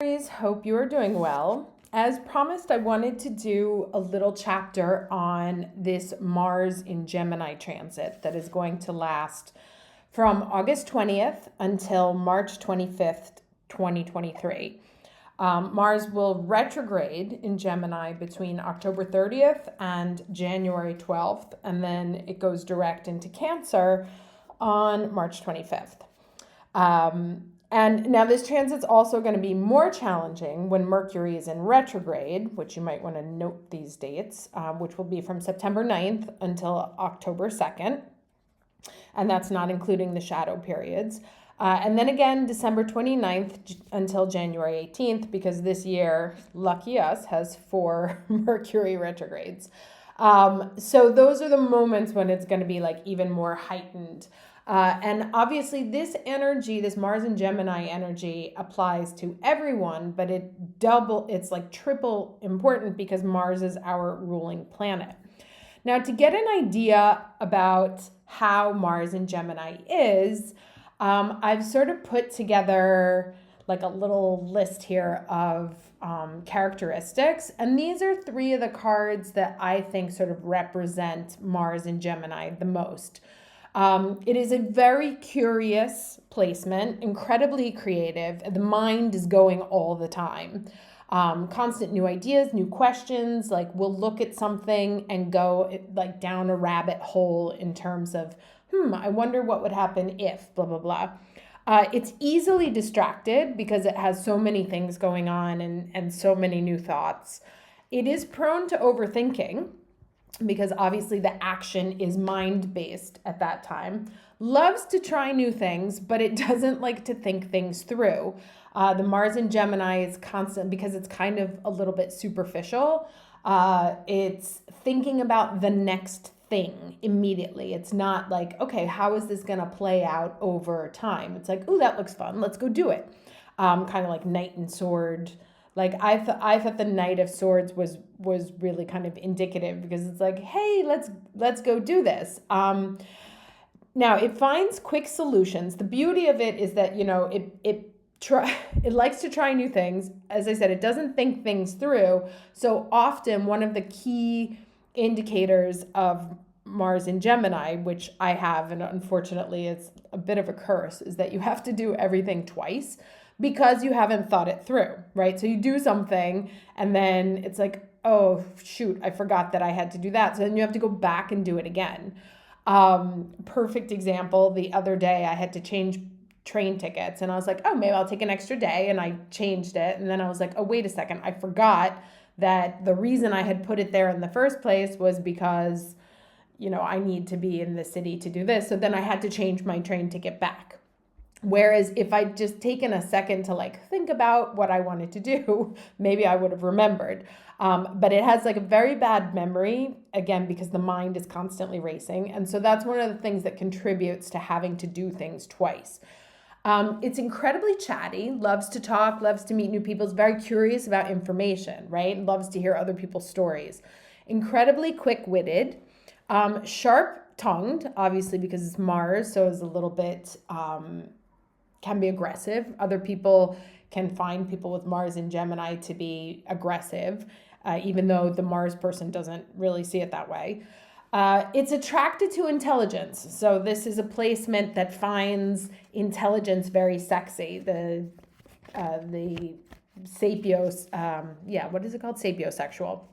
Aries, hope you are doing well. As promised, I wanted to do a little chapter on this Mars in Gemini transit that is going to last from August 20th until March 25th, 2023. Mars will retrograde in Gemini between October 30th and January 12th, and then it goes direct into Cancer on March 25th. And now this transit's also going to be more challenging when Mercury is in retrograde, which you might want to note these dates, which will be from September 9th until October 2nd. And that's not including the shadow periods. And then again, December 29th until January 18th, because this year, lucky us, has 4 Mercury retrogrades. So those are the moments when it's going to be like even more heightened. And obviously this energy, this Mars and Gemini energy applies to everyone, but it's like triple important because Mars is our ruling planet. Now, to get an idea about how Mars and Gemini is, I've sort of put together like a little list here of characteristics. And these are 3 of the cards that I think sort of represent Mars and Gemini the most. It is a very curious placement, incredibly creative. The mind is going all the time. Constant new ideas, new questions, like we'll look at something and go like down a rabbit hole in terms of, I wonder what would happen if, blah, blah, blah. It's easily distracted because it has so many things going on and so many new thoughts. It is prone to overthinking, because obviously the action is mind-based at that time. Loves to try new things, but it doesn't like to think things through. The Mars in Gemini is constant because it's kind of a little bit superficial. It's thinking about the next thing immediately. It's not like, okay, how is this going to play out over time? It's like, oh, that looks fun. Let's go do it. Kind of like Knight and Sword. Like I thought the Knight of Swords was really kind of indicative because it's like, hey, let's go do this. Now it finds quick solutions. The beauty of it is that, it likes to try new things. As I said, it doesn't think things through. So often one of the key indicators of Mars in Gemini, which I have, and unfortunately it's a bit of a curse, is that you have to do everything twice, because you haven't thought it through, right? So you do something and then it's like, oh, shoot, I forgot that I had to do that. So then you have to go back and do it again. Perfect example, the other day I had to change train tickets and I was like, oh, maybe I'll take an extra day, and I changed it. And then I was like, oh, wait a second, I forgot that the reason I had put it there in the first place was because, I need to be in the city to do this. So then I had to change my train ticket back. Whereas if I'd just taken a second to like think about what I wanted to do, maybe I would have remembered. But it has like a very bad memory, again, because the mind is constantly racing. And so that's one of the things that contributes to having to do things twice. It's incredibly chatty, loves to talk, loves to meet new people, is very curious about information, right? Loves to hear other people's stories. Incredibly quick-witted, sharp-tongued, obviously because it's Mars, so is a little bit... can be aggressive. Other people can find people with Mars in Gemini to be aggressive, even though the Mars person doesn't really see it that way. It's attracted to intelligence. So this is a placement that finds intelligence very sexy. The sapios, what is it called? Sapiosexual.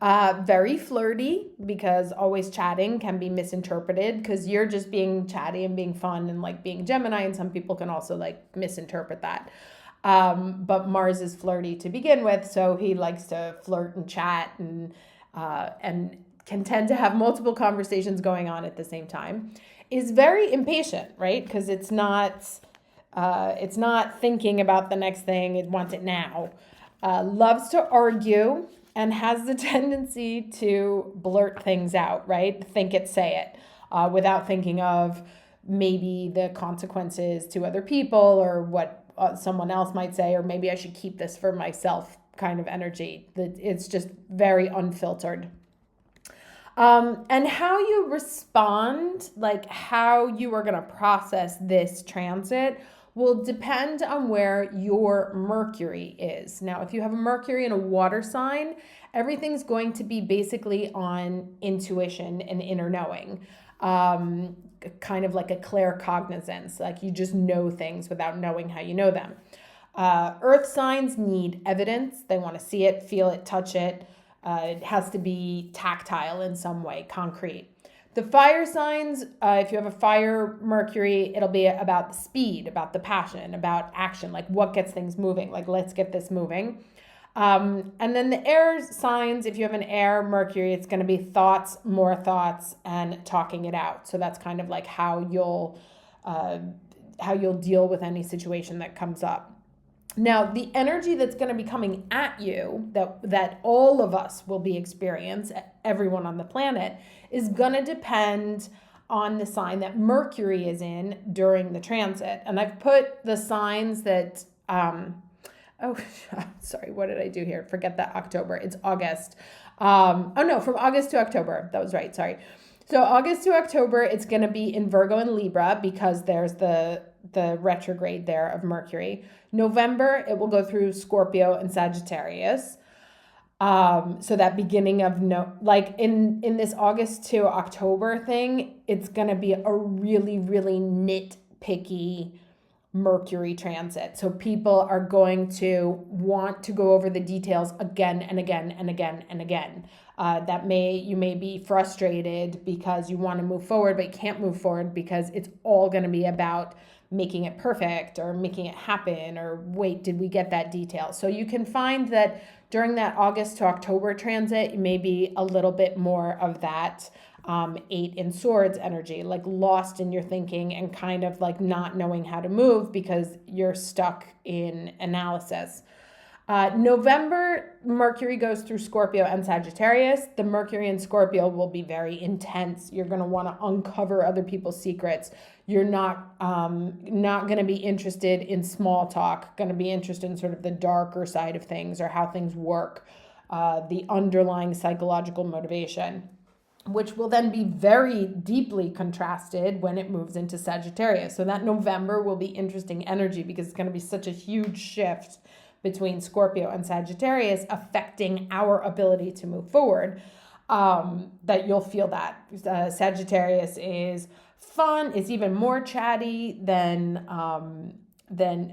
Very flirty, because always chatting can be misinterpreted because you're just being chatty and being fun and like being Gemini, and some people can also like misinterpret that. But Mars is flirty to begin with, so he likes to flirt and chat and can tend to have multiple conversations going on at the same time. Is very impatient, right? Because it's not thinking about the next thing, it wants it now. Loves to argue and has the tendency to blurt things out, right? Think it, say it, without thinking of maybe the consequences to other people or what someone else might say, or maybe I should keep this for myself kind of energy. It's just very unfiltered. And how you respond, like how you are going to process this transit will depend on where your Mercury is. Now, if you have a Mercury in a water sign, everything's going to be basically on intuition and inner knowing. Kind of like a claircognizance, like you just know things without knowing how you know them. Earth signs need evidence. They want to see it, feel it, touch it. It has to be tactile in some way, concrete. The fire signs, if you have a fire Mercury, it'll be about the speed, about the passion, about action, like what gets things moving, like let's get this moving. And then the air signs, if you have an air Mercury, it's going to be thoughts, more thoughts, and talking it out. So that's kind of like how you'll deal with any situation that comes up. Now, the energy that's going to be coming at you, that all of us will be experiencing, everyone on the planet, is going to depend on the sign that Mercury is in during the transit. And I've put the signs that, sorry, what did I do here? Forget that October. It's August. From August to October. That was right, sorry. So August to October, it's going to be in Virgo and Libra because there's the retrograde there of Mercury. November, it will go through Scorpio and Sagittarius. So that beginning of in this August to October thing, it's going to be a really, really nitpicky Mercury transit. So people are going to want to go over the details again and again and again and again. You may be frustrated because you want to move forward, but you can't move forward because it's all going to be about making it perfect or making it happen or wait, did we get that detail? So you can find that during that August to October transit, you may be a little bit more of that 8 in Swords energy, like lost in your thinking and kind of like not knowing how to move because you're stuck in analysis. November, Mercury goes through Scorpio and Sagittarius. The Mercury in Scorpio will be very intense. You're going to want to uncover other people's secrets. You're not going to be interested in small talk, going to be interested in sort of the darker side of things or how things work, the underlying psychological motivation, which will then be very deeply contrasted when it moves into Sagittarius. So that November will be interesting energy because it's going to be such a huge shift between Scorpio and Sagittarius affecting our ability to move forward, that you'll feel that. Sagittarius is fun. It's even more chatty than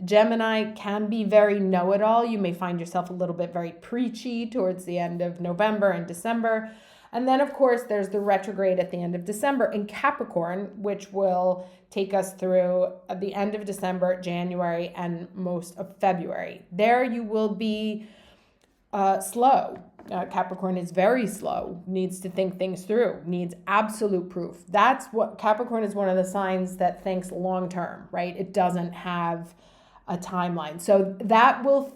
Gemini, can be very know-it-all. You may find yourself a little bit very preachy towards the end of November and December. And then, of course, there's the retrograde at the end of December in Capricorn, which will take us through the end of December, January, and most of February. There you will be slow. Capricorn is very slow, needs to think things through, needs absolute proof. That's what Capricorn is, one of the signs that thinks long term, right? It doesn't have a timeline. So that will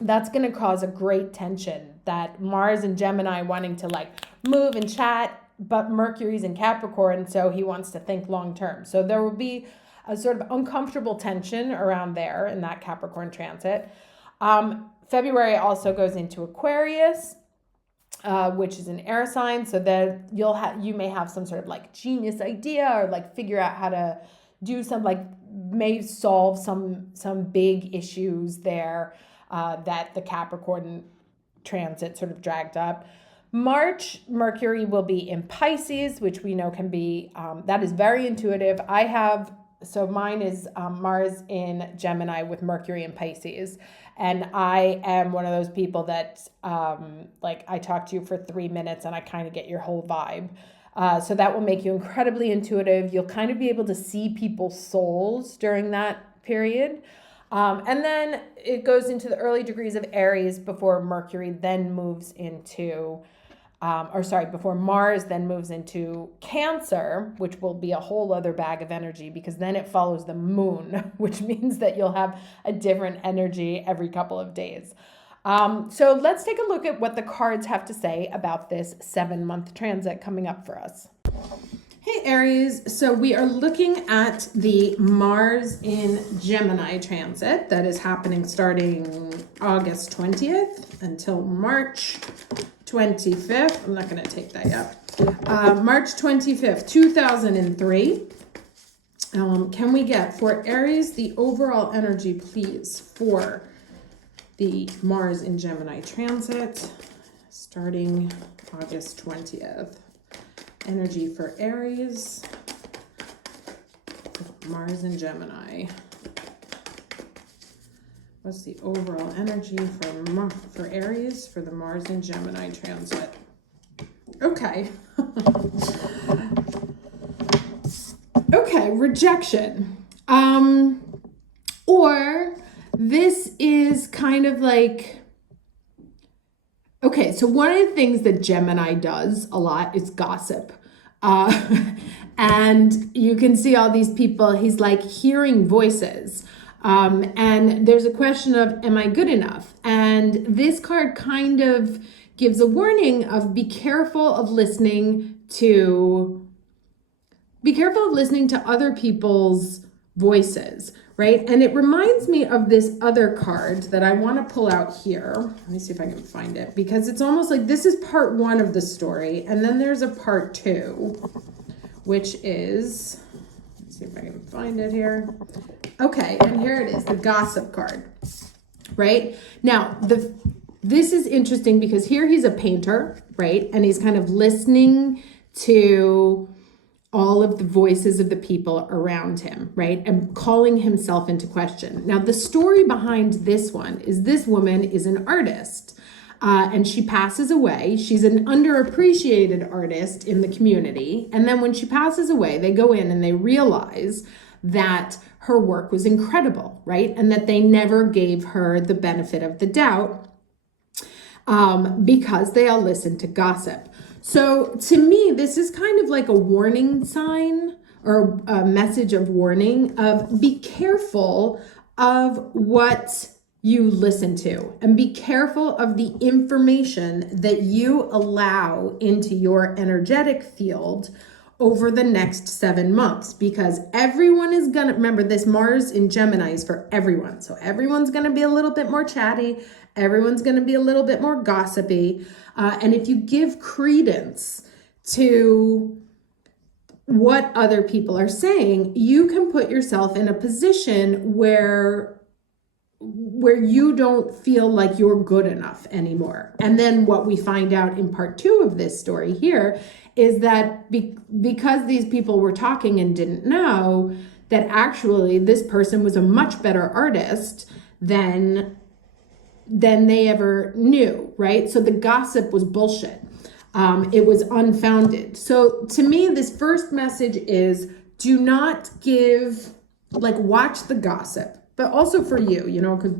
that's going to cause a great tension, that Mars and Gemini wanting to like move and chat, but Mercury's in Capricorn, so he wants to think long term. So there will be a sort of uncomfortable tension around there in that Capricorn transit. February also goes into Aquarius, which is an air sign. So that you may have some sort of like genius idea or like figure out how to do some may solve some big issues there that the Capricorn transit sort of dragged up. March, Mercury will be in Pisces, which we know can be, that is very intuitive. Mine is Mars in Gemini with Mercury in Pisces. And I am one of those people that, I talk to you for 3 minutes and I kind of get your whole vibe. So that will make you incredibly intuitive. You'll kind of be able to see people's souls during that period. And then it goes into the early degrees of Aries before Mercury then moves into, before Mars then moves into Cancer, which will be a whole other bag of energy because then it follows the moon, which means that you'll have a different energy every couple of days. So let's take a look at what the cards have to say about this 7-month transit coming up for us. Hey Aries, so we are looking at the Mars in Gemini transit that is happening starting August 20th until March 25th. I'm not going to take that yet. March 25th, 2003. Can we get for Aries the overall energy, please, for the Mars in Gemini transit starting August 20th? Energy for Aries, Mars in Gemini. What's the overall energy for Aries for the Mars in Gemini transit? Okay. Okay, rejection. Or this is kind of like, okay, so one of the things that Gemini does a lot is gossip. And you can see all these people, he's like hearing voices. And there's a question of, am I good enough? And this card kind of gives a warning of be careful of listening to other people's voices, right? And it reminds me of this other card that I want to pull out here. Let me see if I can find it, because it's almost like this is part one of the story. And then there's a part two, which is, let's see if I can find it here. Okay, and here it is, the gossip card, right? Now, this is interesting because here he's a painter, right? And he's kind of listening to all of the voices of the people around him, right? And calling himself into question. Now, the story behind this one is this woman is an artist and she passes away. She's an underappreciated artist in the community. And then when she passes away, they go in and they realize that her work was incredible, right? And that they never gave her the benefit of the doubt because they all listened to gossip. So to me, this is kind of like a warning sign or a message of warning of be careful of what you listen to and be careful of the information that you allow into your energetic field over the next 7 months, because everyone is gonna, remember this Mars in Gemini is for everyone. So everyone's gonna be a little bit more chatty. Everyone's gonna be a little bit more gossipy. And if you give credence to what other people are saying, you can put yourself in a position where you don't feel like you're good enough anymore. And then what we find out in part two of this story here is that because these people were talking and didn't know that actually this person was a much better artist than they ever knew, right? So the gossip was bullshit. It was unfounded. So to me, this first message is do not watch the gossip, but also for you, because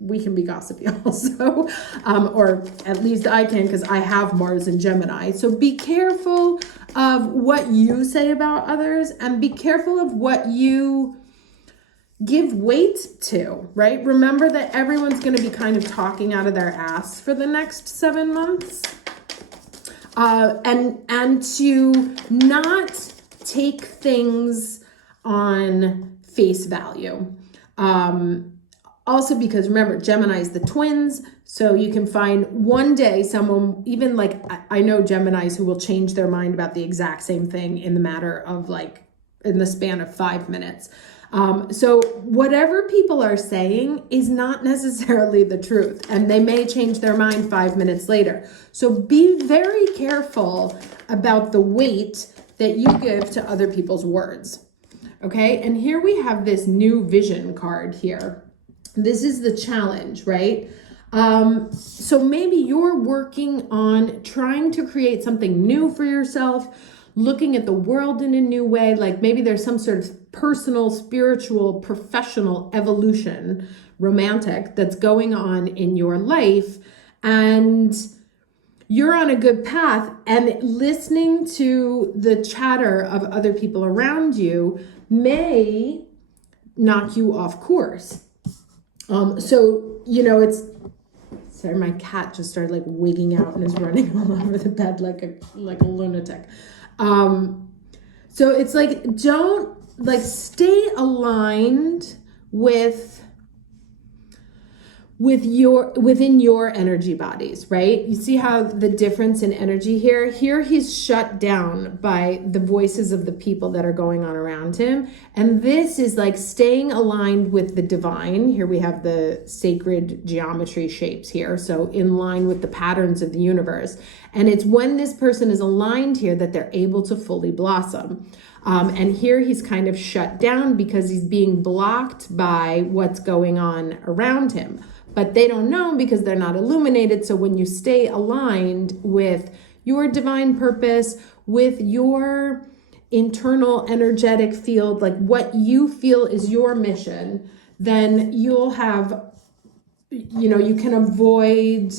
we can be gossipy also, or at least I can, because I have Mars in Gemini. So be careful of what you say about others and be careful of what you give weight to, right? Remember that everyone's going to be kind of talking out of their ass for the next 7 months. And to not take things on face value. Also because remember, Gemini is the twins, so you can find one day someone, even like, I know Geminis who will change their mind about the exact same thing in the matter of in the span of 5 minutes. So whatever people are saying is not necessarily the truth, and they may change their mind 5 minutes later. So be very careful about the weight that you give to other people's words. Okay, and here we have this new vision card here. This is the challenge, right? So maybe you're working on trying to create something new for yourself, looking at the world in a new way, like maybe there's some sort of personal, spiritual, professional evolution, romantic, that's going on in your life, and you're on a good path, and listening to the chatter of other people around you may knock you off course. It's, sorry, my cat just started wigging out and is running all over the bed like a lunatic. So it's don't stay aligned with within your energy bodies, right? You see how the difference in energy here? Here he's shut down by the voices of the people that are going on around him. And this is like staying aligned with the divine. Here we have the sacred geometry shapes here. So in line with the patterns of the universe. And it's when this person is aligned here that they're able to fully blossom. And here he's kind of shut down because he's being blocked by what's going on around him. But they don't know because they're not illuminated. So when you stay aligned with your divine purpose, with your internal energetic field, like what you feel is your mission, then you'll have, you can avoid,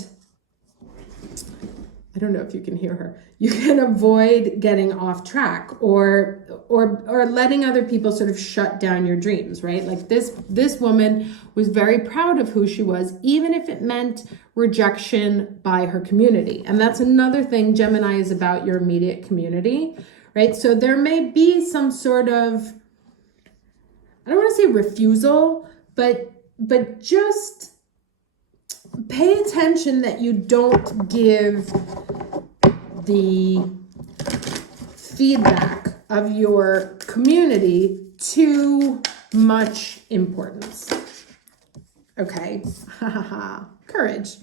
I don't know if you can hear her. You can avoid getting off track or letting other people sort of shut down your dreams, right? Like this woman was very proud of who she was, even if it meant rejection by her community. And that's another thing. Gemini is about your immediate community, right? So there may be some sort of, I don't want to say refusal, but just pay attention that you don't give the feedback of your community too much importance. Okay, courage,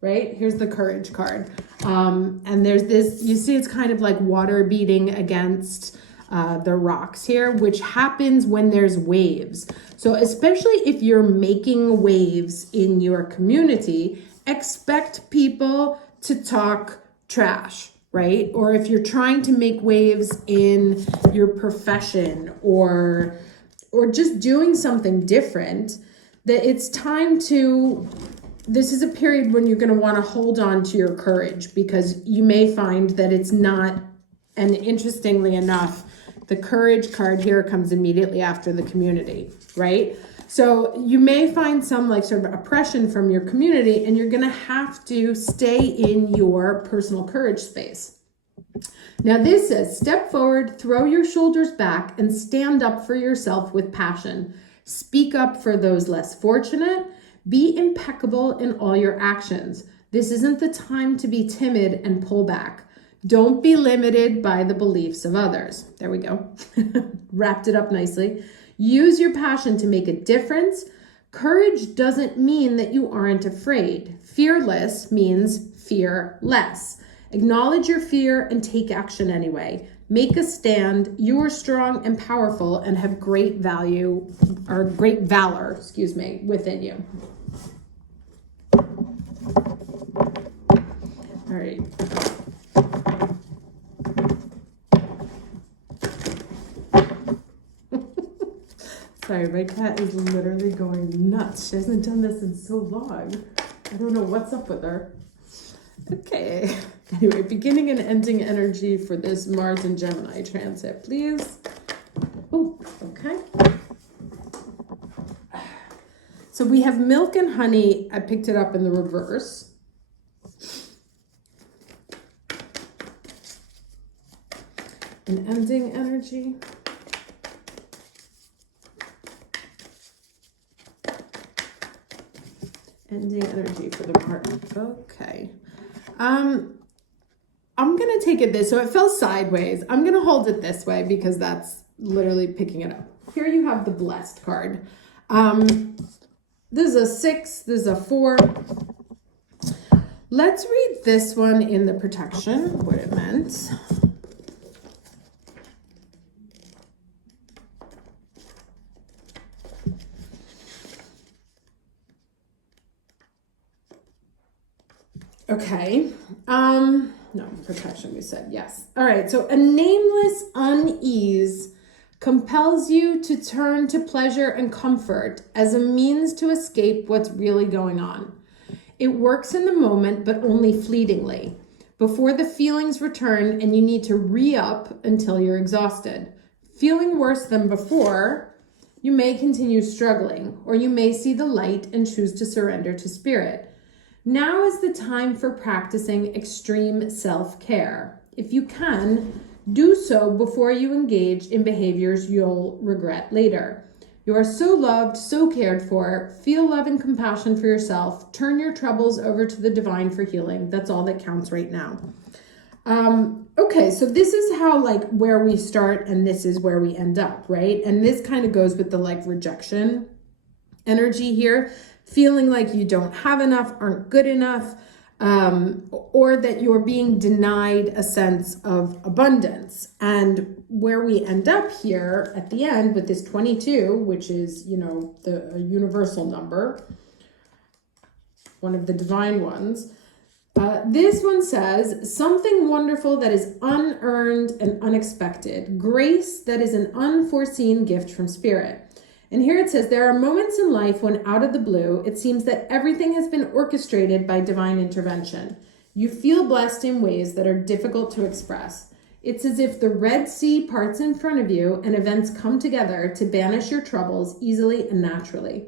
right? Here's the courage card. And there's this, you see it's kind of like water beating against the rocks here, which happens when there's waves. So especially if you're making waves in your community, expect people to talk trash, right? Or if you're trying to make waves in your profession or just doing something different, that it's time to, this is a period when you're going to want to hold on to your courage, because you may find that it's not, and interestingly enough, the courage card here comes immediately after the community, right? So you may find some like sort of oppression from your community, and you're going to have to stay in your personal courage space. Now this says, step forward, throw your shoulders back, and stand up for yourself with passion. Speak up for those less fortunate. Be impeccable in all your actions. This isn't the time to be timid and pull back. Don't be limited by the beliefs of others. There we go. Wrapped it up nicely. Use your passion to make a difference. Courage doesn't mean that you aren't afraid. Fearless means fearless. Acknowledge your fear and take action anyway. Make a stand. You are strong and powerful and have great value, or great valor, within you. All right. Sorry, my cat is literally going nuts. She hasn't done this in so long. I don't know what's up with her. Okay. Anyway, beginning and ending energy for this Mars and Gemini transit, please. Oh, okay. So we have milk and honey. I picked it up in the reverse. And ending energy. Ending energy for the Mars. Okay. I'm going to take it this, so it fell sideways. I'm going to hold it this way because that's literally picking it up. Here you have the blessed card. This is a 6, this is a 4. Let's read this one in the protection, what it meant. Okay. No, protection, we said, yes. All right, so a nameless unease compels you to turn to pleasure and comfort as a means to escape what's really going on. It works in the moment, but only fleetingly, before the feelings return and you need to re-up until you're exhausted. Feeling worse than before, you may continue struggling, or you may see the light and choose to surrender to spirit. Now is the time for practicing extreme self-care. If you can, do so before you engage in behaviors you'll regret later. You are so loved, so cared for. Feel love and compassion for yourself. Turn your troubles over to the divine for healing. That's all that counts right now. Okay, so this is how, like, where we start and this is where we end up, right? And this kind of goes with the, like, rejection energy here. Feeling like you don't have enough, aren't good enough, or that you're being denied a sense of abundance. And where we end up here at the end with this 22, which is, you know, the universal number, one of the divine ones, this one says, something wonderful that is unearned and unexpected, grace that is an unforeseen gift from spirit. And here it says, there are moments in life when out of the blue, it seems that everything has been orchestrated by divine intervention. You feel blessed in ways that are difficult to express. It's as if the Red Sea parts in front of you and events come together to banish your troubles easily and naturally.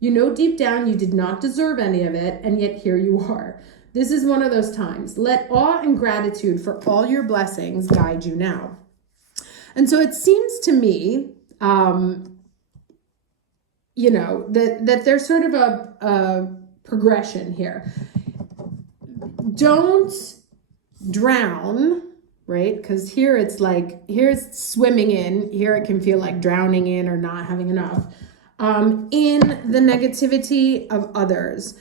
You know deep down you did not deserve any of it, and yet here you are. This is one of those times. Let awe and gratitude for all your blessings guide you now. And so it seems to me, you know, that there's sort of a progression here. Don't drown, right? Because here it's like, here's swimming in, here it can feel like drowning in or not having enough, in the negativity of others.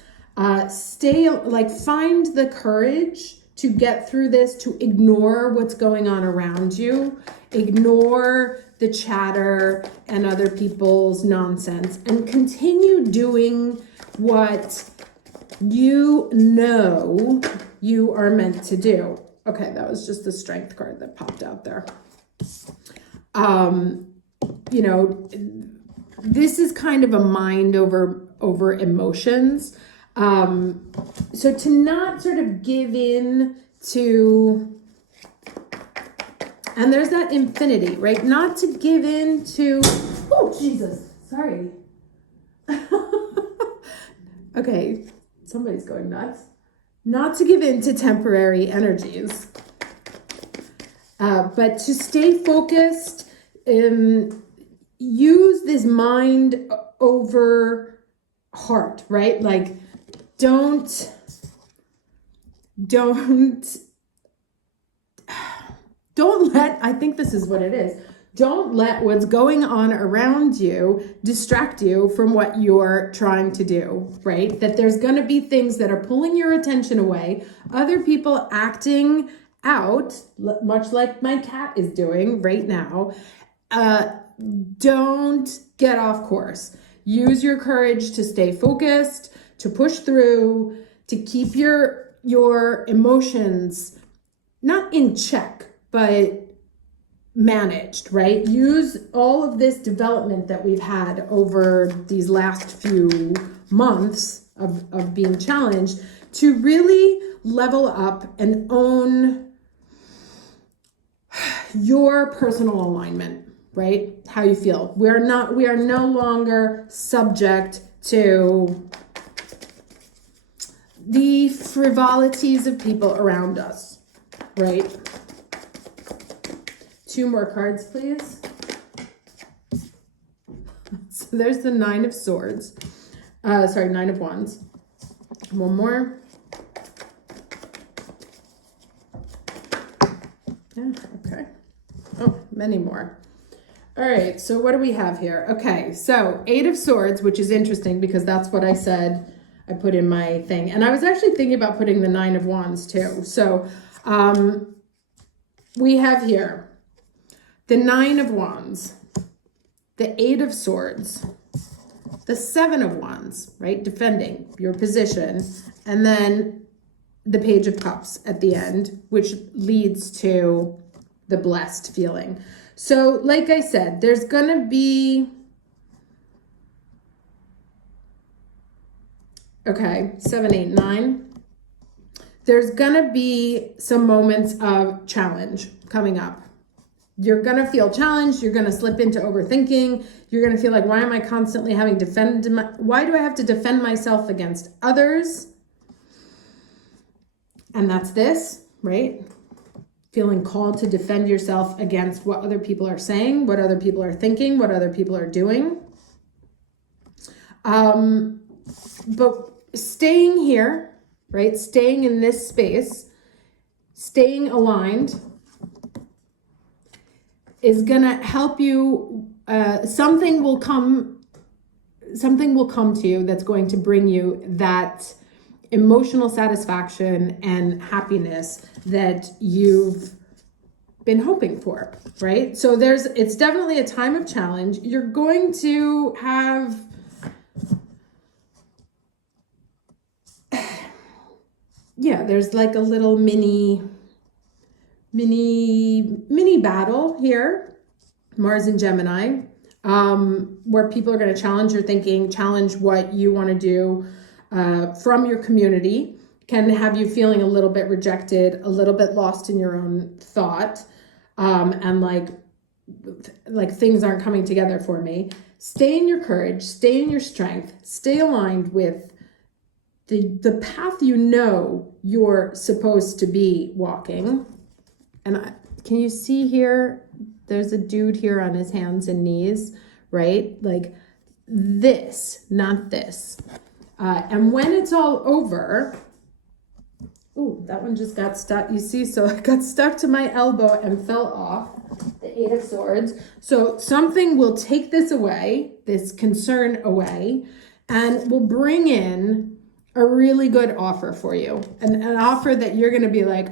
Find the courage to get through this, to ignore what's going on around you, ignore the chatter and other people's nonsense, and continue doing what you know you are meant to do. Okay, that was just the strength card that popped out there. You know, this is kind of a mind over emotions. So to not sort of give in to, and there's that infinity, right? Not to give in to, oh, Jesus, sorry. Okay, somebody's going nuts. Not to give in to temporary energies, but to stay focused, use this mind over heart, right? Like, don't let, I think this is what it is. Don't let what's going on around you distract you from what you're trying to do, right? That there's going to be things that are pulling your attention away, other people acting out, much like my cat is doing right now. Don't get off course. Use your courage to stay focused, to push through, to keep your emotions not in check, but managed, right? Use all of this development that we've had over these last few months of being challenged to really level up and own your personal alignment, right? How you feel. We are no longer subject to the frivolities of people around us, right? 2 more cards, please. So there's the 9 of Swords. 9 of Wands. 1 more. Yeah, okay. Oh, many more. All right, so what do we have here? Okay, so 8 of Swords, which is interesting because that's what I said I put in my thing. And I was actually thinking about putting the 9 of Wands too. So we have here the 9 of Wands, the 8 of Swords, the 7 of Wands, right? Defending your position. And then the Page of Cups at the end, which leads to the blessed feeling. So like I said, there's going to be, okay, 7, 8, 9. There's going to be some moments of challenge coming up. You're going to feel challenged. You're going to slip into overthinking. You're going to feel like, why am I constantly having to why do I have to defend myself against others? And that's this, right? Feeling called to defend yourself against what other people are saying, what other people are thinking, what other people are doing. But staying here, right? Staying in this space, staying aligned is gonna help you. Something will come to you that's going to bring you that emotional satisfaction and happiness that you've been hoping for, right? So it's definitely a time of challenge. You're going to have there's like a little mini battle here, Mars and Gemini, where people are going to challenge your thinking, challenge what you want to do from your community, can have you feeling a little bit rejected, a little bit lost in your own thought, and like things aren't coming together for me. Stay in your courage, stay in your strength, stay aligned with the path you're supposed to be walking. And can you see here, there's a dude here on his hands and knees, right? Like this, not this. And when it's all over, ooh, that one just got stuck. You see, so it got stuck to my elbow and fell off. The Eight of Swords. So something will take this away, this concern away, and will bring in a really good offer for you. An offer that you're going to be like,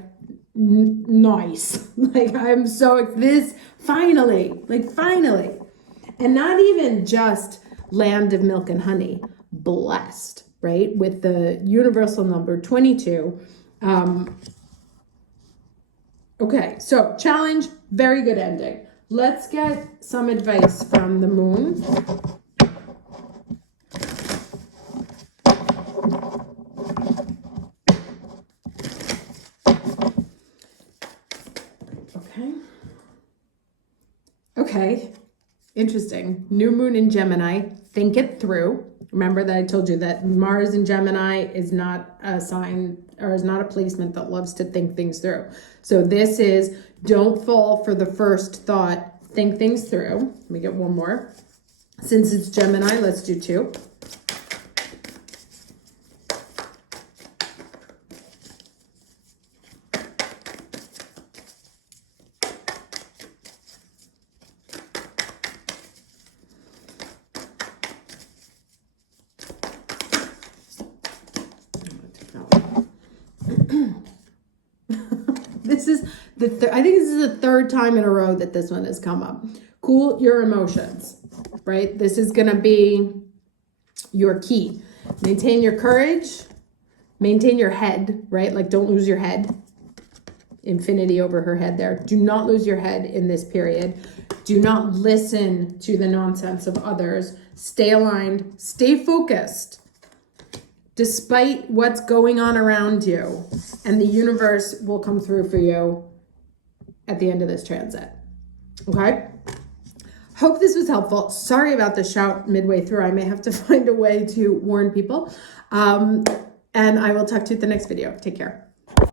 nice. Like, I'm so, finally. And not even just land of milk and honey, blessed, right? With the universal number 22. Okay, so challenge, very good ending. Let's get some advice from the moon. Okay, interesting. New moon in Gemini, think it through. Remember that I told you that Mars in Gemini is not a sign or is not a placement that loves to think things through. So this is, don't fall for the first thought, think things through. Let me get one more. Since it's Gemini, let's do two. This is I think this is the third time in a row that this one has come up. Cool your emotions, right? This is going to be your key. Maintain your courage, maintain your head, right? Like, don't lose your head. Infinity over her head there. Do not lose your head in this period. Do not listen to the nonsense of others. Stay aligned, stay focused. Despite what's going on around you, and the universe will come through for you at the end of this transit. Okay? Hope this was helpful. Sorry about the shout midway through. I may have to find a way to warn people. And I will talk to you at the next video. Take care.